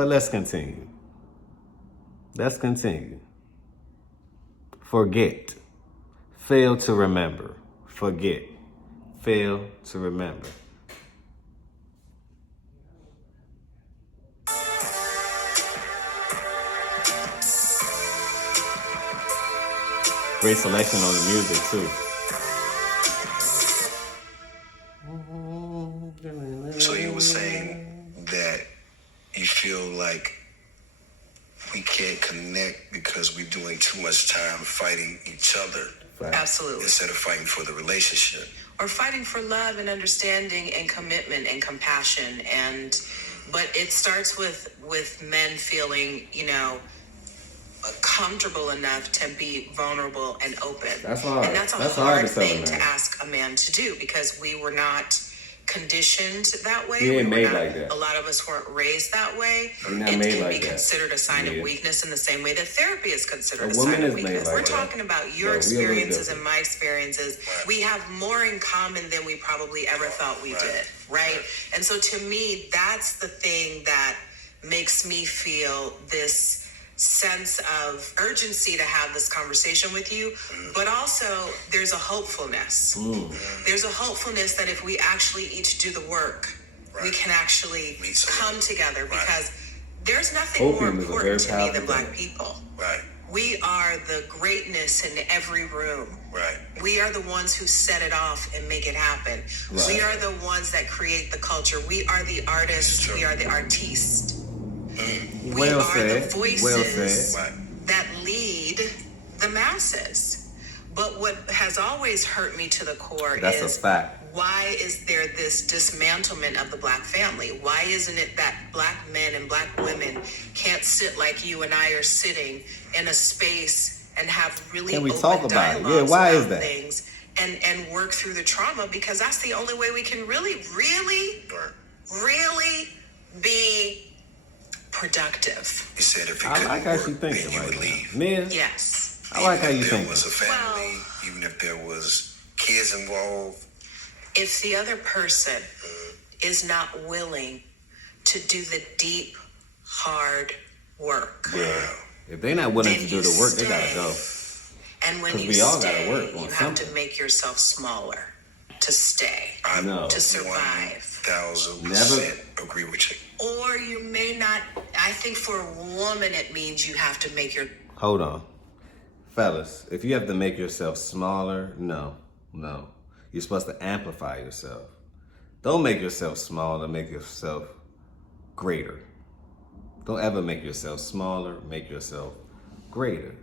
But let's continue. Let's continue. Forget. Fail to remember. Forget. Fail to remember. Great selection on the music too. So you were saying that you feel like we can't connect because we're doing too much time fighting each other. Right. Absolutely. Instead of fighting for the relationship. Or fighting for love and understanding and commitment and compassion. But it starts with men feeling, comfortable enough to be vulnerable and open. That's hard. And that's a hard thing to ask a man to do because we were not conditioned that way. We ain't made like that. A lot of us weren't raised that way. We're not It made can like be that. considered a sign of weakness in the same way that therapy is considered a woman sign is of made weakness. like We're that. talking about your No, we a little experiences different. and my experiences. We have more in common than we probably ever thought we did, right? And so to me, that's the thing that makes me feel this sense of urgency to have this conversation with you, but also there's a hopefulness. There's a hopefulness that if we actually each do the work, we can actually come together because there's nothing more Opium is a important very to me than powerful Black thing. people. Right. We are the greatness in every room. Right. We are the ones who set it off and make it happen. Right. We are the ones that create the culture. We are the artists. We are the artistes. We Well are said. the voices Well said. that lead the masses. But what has always hurt me to the core That's is a fact. why is there this dismantlement of the Black family? Why isn't it that Black men and Black women can't sit like you and I are sitting in a space and have really Can we open talk about it? dialogues Yeah, why is about that? things and work through the trauma? Because that's the only way we can really be productive. You said if it I couldn't like how work, she then thinking you right would now. leave. Mia, Yes. I like how you Even if there think. was a family, even if there was kids involved. If the other person is not willing to do the deep, hard work, If they're not willing then to do you the work, they gotta stay. go. And when 'Cause you we all stay, gotta work on you have something. to make yourself smaller to stay, I No. to survive. 1000% agree with you. Or you may not. I think for a woman, it means you have to make your Hold on. Fellas, if you have to make yourself smaller, no. You're supposed to amplify yourself. Don't make yourself smaller, make yourself greater. Don't ever make yourself smaller, make yourself greater.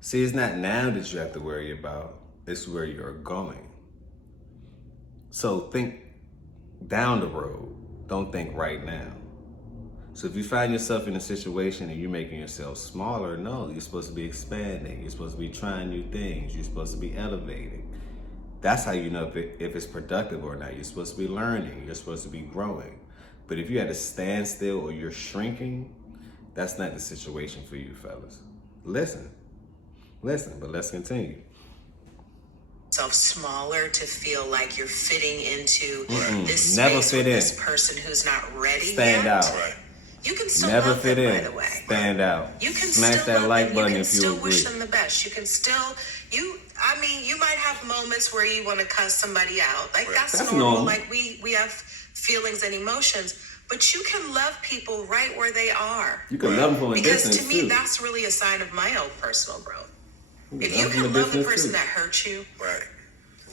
See, it's not now that you have to worry about, it's where you're going. So think down the road, don't think right now. So if you find yourself in a situation and you're making yourself smaller, no, you're supposed to be expanding. You're supposed to be trying new things. You're supposed to be elevating. That's how you know if it's productive or not. You're supposed to be learning. You're supposed to be growing. But if you had to stand still or you're shrinking, that's not the situation for you, fellas. Listen, but let's continue. self smaller to feel like you're fitting into this Never space fit with in. this person who's not ready Stand yet. out. Right. You can still Never love fit them, in. by the way. Stand out. You can Smash still that love like them. button You can if you still agree. wish them the best. You can still, you might have moments where you want to cuss somebody out. Like that's normal. Like we have feelings and emotions, but you can love people right where they are. You can love them from a Because distance to me, too. that's really a sign of my own personal growth. If love you from a can love the distance, person too. that hurt you, Right.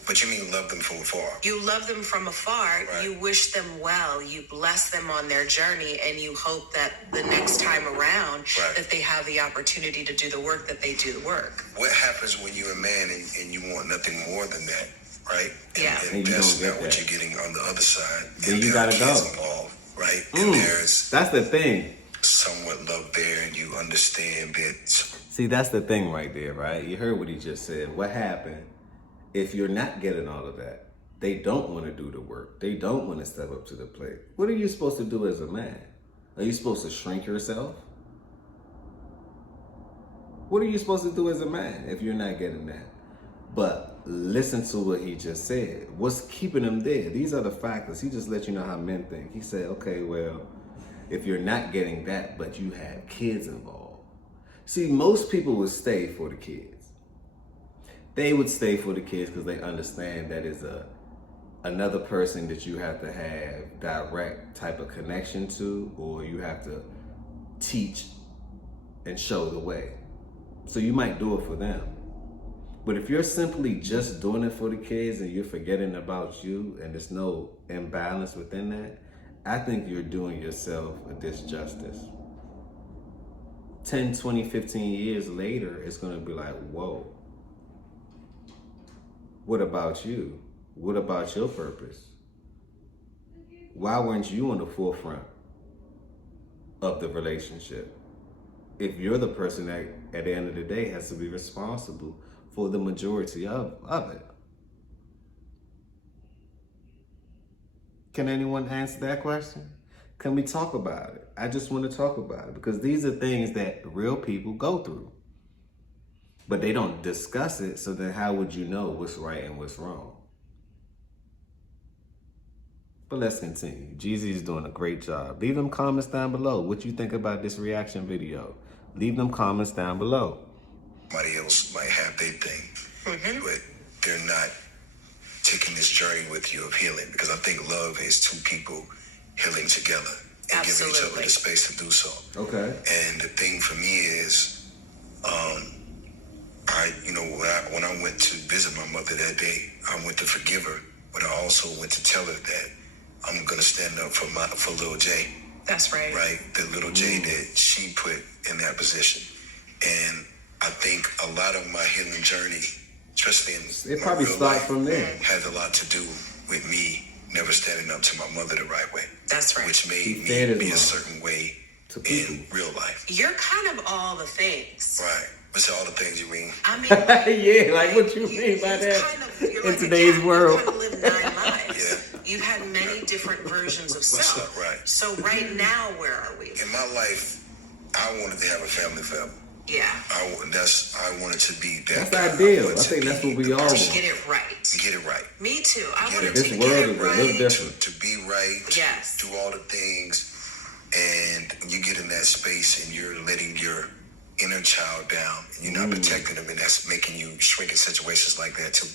But you mean love them from afar. you love them from afar, Right. you wish them well, you bless them on their journey, and you hope that the next time around Right. that they have the opportunity to do the work, that they do the work. What happens when you're a man and you want nothing more than that, right? Yeah. And And you that's don't get not what that. you're getting on the other side. Then And you there are gotta kids go. involved, right? And there's That's the thing. somewhat love there, and you understand that. See, that's the thing right there, right? You heard what he just said. What happened if you're not getting all of that? They don't want to do the work. They don't want to step up to the plate. What are you supposed to do as a man? Are you supposed to shrink yourself? What are you supposed to do as a man if you're not getting that? But listen to what he just said. What's keeping them there? These are the factors. He just let you know how men think. He said, okay, well, if you're not getting that, but you have kids involved. See, most people would stay for the kids. They would stay for the kids because they understand that is another person that you have to have direct type of connection to, or you have to teach and show the way. So you might do it for them. But if you're simply just doing it for the kids and you're forgetting about you and there's no imbalance within that, I think you're doing yourself a disjustice. 10, 20, 15 years later, it's going to be like, whoa. What about you? What about your purpose? Why weren't you on the forefront of the relationship? If you're the person that at the end of the day has to be responsible for the majority of it. Can anyone answer that question? Can we talk about it? I just want to talk about it because these are things that real people go through. But they don't discuss it, so then how would you know what's right and what's wrong? But let's continue. Jeezy is doing a great job. Leave them comments down below. What you think about this reaction video? Leave them comments down below. Somebody else might have their thing, but they're not taking this journey with you of healing, because I think love is two people healing together and giving each other the space to do so. Okay. And the thing for me is, when I went to visit my mother that day, I went to forgive her, but I also went to tell her that I'm gonna stand up for little J. That's right. Right, the little J that she put in that position. And I think a lot of my healing journey, especially in it probably starts from there, has a lot to do with me never standing up to my mother the right way. That's right. Which made me be a certain way in real life. You're kind of all the things. Right. What's all the things you mean? I mean, yeah, like what you mean by that? In today's world. You kind of lived 9 lives. You've had many different versions of self. Right. So right now, where are we? In my life, I wanted to have a family forever. Yeah. I wanted to be that. That's ideal. I think that's what we all want. Get it right. Get it right. Me too. I wanted this to world get it is a right. little different. To be right. Yes. Do all the things, and you get in that space and you're letting your inner child down, and you're not protecting them, and that's making you shrink in situations like that too.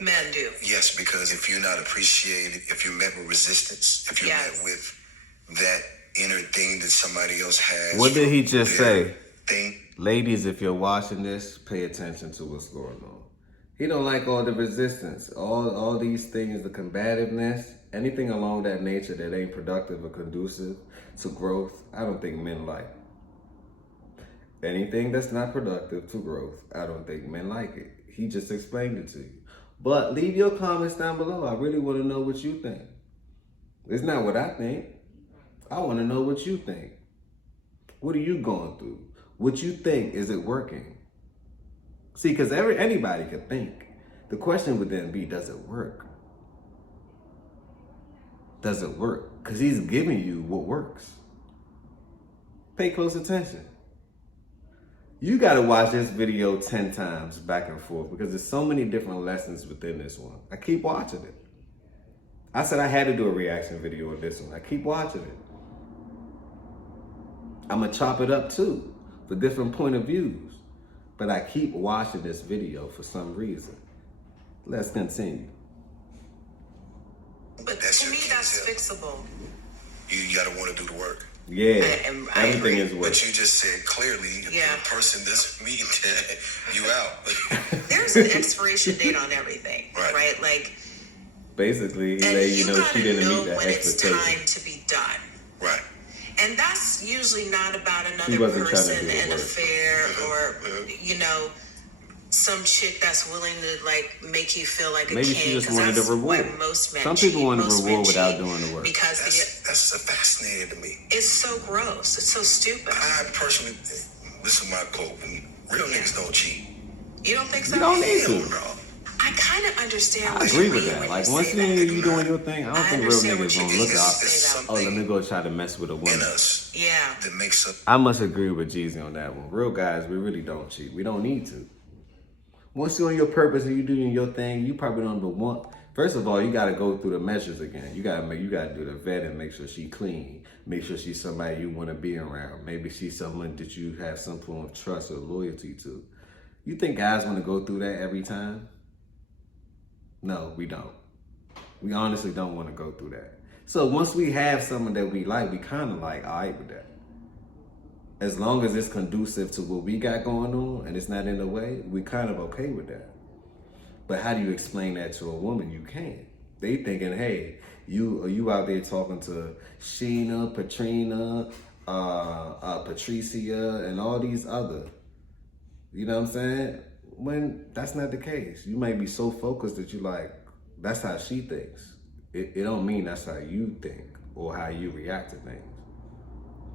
Men do. Yes, because if you're not appreciated, if you're met with resistance, if you're met with that inner thing that somebody else has. What did he just say? Thing. Ladies, if you're watching this, pay attention to what's going on. He don't like all the resistance, all these things, the combativeness, anything along that nature that ain't productive or conducive to growth. I don't think men like. Anything that's not productive to growth, I don't think men like it. He just explained it to you. But leave your comments down below. I really want to know what you think. It's not what I think. I want to know what you think. What are you going through? What you think, is it working? See, because anybody can think. The question would then be, does it work? Does it work? Because he's giving you what works. Pay close attention. You got to watch this video 10 times back and forth because there's so many different lessons within this one. I keep watching it. I said I had to do a reaction video on this one. I keep watching it. I'm going to chop it up too for different point of views. But I keep watching this video for some reason. Let's continue. But to me, that's fixable. You got to want to do the work. Yeah, everything is work. But you just said clearly, if the person doesn't meet that, you out. There's an expiration date on everything, right? Like, basically, he let you know she didn't meet that when expectation. it's time to be done. Right. And that's usually not about another person, an affair, or, some chick that's willing to, like, make you feel like a king. Maybe she just wanted a reward. Some people want a reward without doing the work. Because that's fascinating to me. It's so gross. It's so stupid. I personally, this is my quote, real niggas don't cheat. You don't think so? You don't need to. I kind of understand I agree with that. Like, once you doing your thing, I don't think real niggas gonna look out. Oh, let me go try to mess with a woman. That makes us. I must agree with Jeezy on that one. Real guys, we really don't cheat. We don't need to. Once you're on your purpose and you're doing your thing, you probably don't even First of all, you got to go through the measures again. You got to do the vet and make sure she clean. Make sure she's somebody you want to be around. Maybe she's someone that you have some form of trust or loyalty to. You think guys want to go through that every time? No, we don't. We honestly don't want to go through that. So once we have someone that we like, we kind of like, all right with that. As long as it's conducive to what we got going on and it's not in the way, we kind of okay with that. But how do you explain that to a woman? You can't. They thinking, hey, you out there talking to Sheena, Patrina, Patricia, and all these other. You know what I'm saying? When that's not the case. You might be so focused that you like, that's how she thinks. It don't mean that's how you think or how you react to things.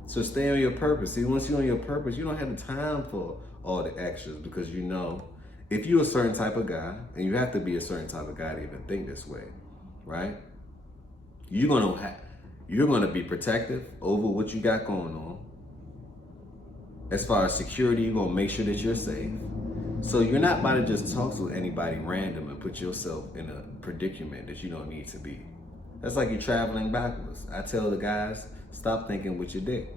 So stay on your purpose. See, once you're on your purpose, you don't have the time for all the extras because you know, if you're a certain type of guy, and you have to be a certain type of guy to even think this way, right? You're gonna be protective over what you got going on. As far as security, you're gonna make sure that you're safe. So you're not about to just talk to anybody random and put yourself in a predicament that you don't need to be. That's like you're traveling backwards. I tell the guys, stop thinking with your dick.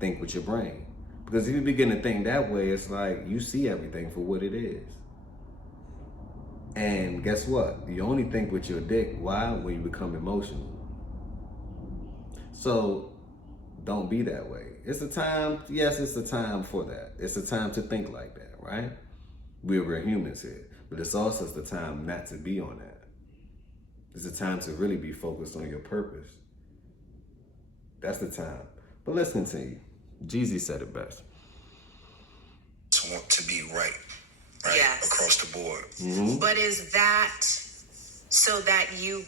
Think with your brain. Because if you begin to think that way, it's like you see everything for what it is. And guess what? You only think with your dick. Why? When you become emotional. So don't be that way. It's a time, yes, it's a time for that. It's a time to think like that, right? We're humans here. But it's also the time not to be on that. It's a time to really be focused on your purpose. That's the time. But let's continue. Jeezy said it best. To want to be right? Yes. Across the board. Mm-hmm. But is that so that you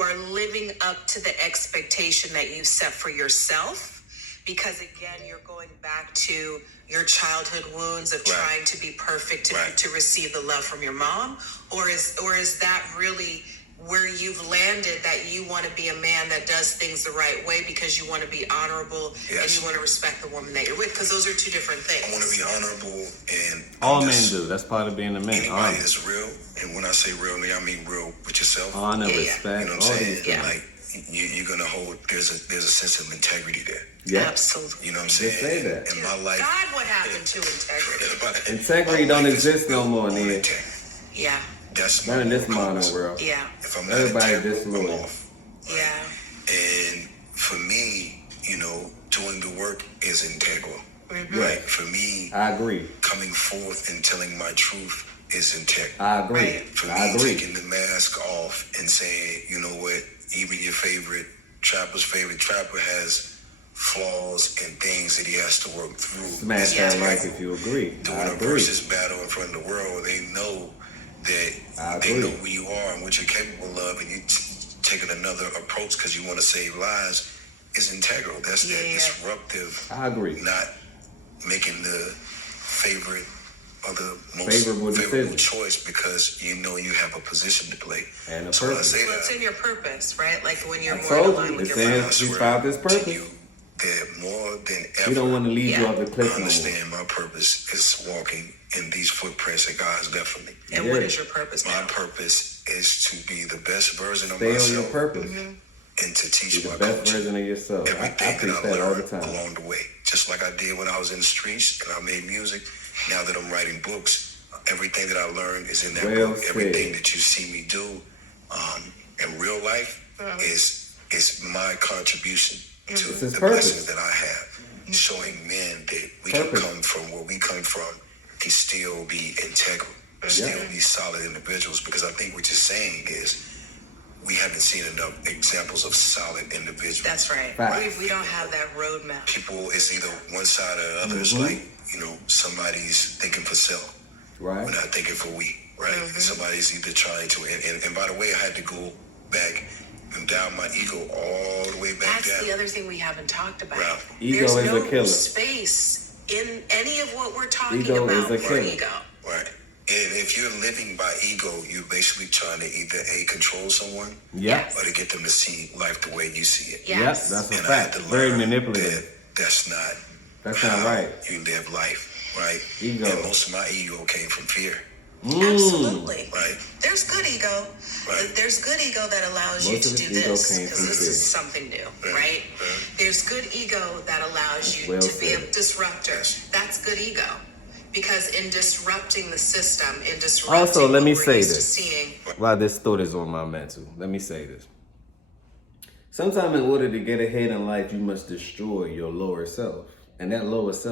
are living up to the expectation that you set for yourself? Because again, you're going back to your childhood wounds of trying to be perfect to receive the love from your mom, or is that really where you've landed, that you want to be a man that does things the right way because you want to be honorable and you want to respect the woman that you're with? Because those are two different things. I want to be honorable, and all men do. That's part of being a man. Anybody that's real, and when I say real, I mean real with yourself. Honor, respect. You know what I'm saying? Yeah. Like you're gonna hold. There's a sense of integrity there. Yeah, absolutely. You know what I'm saying? Just say that. In my life, God, what happened to integrity? Integrity don't exist no more, Nia. Yeah. That's not in this modern world. Yeah. If I'm not everybody disloyal. Yeah. And for me, you know, doing the work is integral. Mm-hmm. Right? For me, I agree. Coming forth and telling my truth is integral. I agree. Right? For me, taking the mask off and saying, you know what, even your favorite trapper has flaws and things that he has to work through. Smash that like if you agree. Doing a versus battle in front of the world, they know that they know who you are and what you're capable of, and you taking another approach because you want to save lives is integral. That's that disruptive. I agree. Not making the favorite or the most favorable choice because you know you have a position to play. And a so purpose. Well, it's in your purpose, right? Like when you're more aligned with your purpose. You found this purpose. That more than ever, you don't want to leave you off the cliff. I understand my purpose is walking in these footprints that God has left for me. And what is your purpose now? My purpose is to be the best version of Stay myself. Stay on your purpose. And to teach my the best version of yourself. Everything that I learned along the way. Just like I did when I was in the streets and I made music. Now that I'm writing books, everything that I learned is in that book. Everything that you see me do in real life is my contribution to the blessings that I have. Showing men that we can come from where we come from and still be integral, still be solid individuals. Because I think what you're saying is we haven't seen enough examples of solid individuals. That's right. We don't have that roadmap. People, it's either one side or the other. It's like, you know, somebody's thinking for self. Right. We're not thinking for we, right? Somebody's either trying to, and by the way, I had to go back and down my ego all the way back down. That's the other thing we haven't talked about. Right. Ego is a killer. There's no space in any of what we're talking ego about is a for killer. ego. Right. And if you're living by ego, you're basically trying to either control someone, or to get them to see life the way you see it. Yes. That's a fact. Very manipulative. That's not right. You live life, right? Ego. And most of my ego came from fear. Absolutely. Right. There's good ego. Right. There's good ego that allows you to do this because this is something new, right? There's good ego that allows you to be a disruptor. That's good ego. Because in disrupting the system, in disrupting also, let me what we're say used to this. seeing. While this thought is on my mental, let me say this. Sometimes in order to get ahead in life, you must destroy your lower self. And that lower self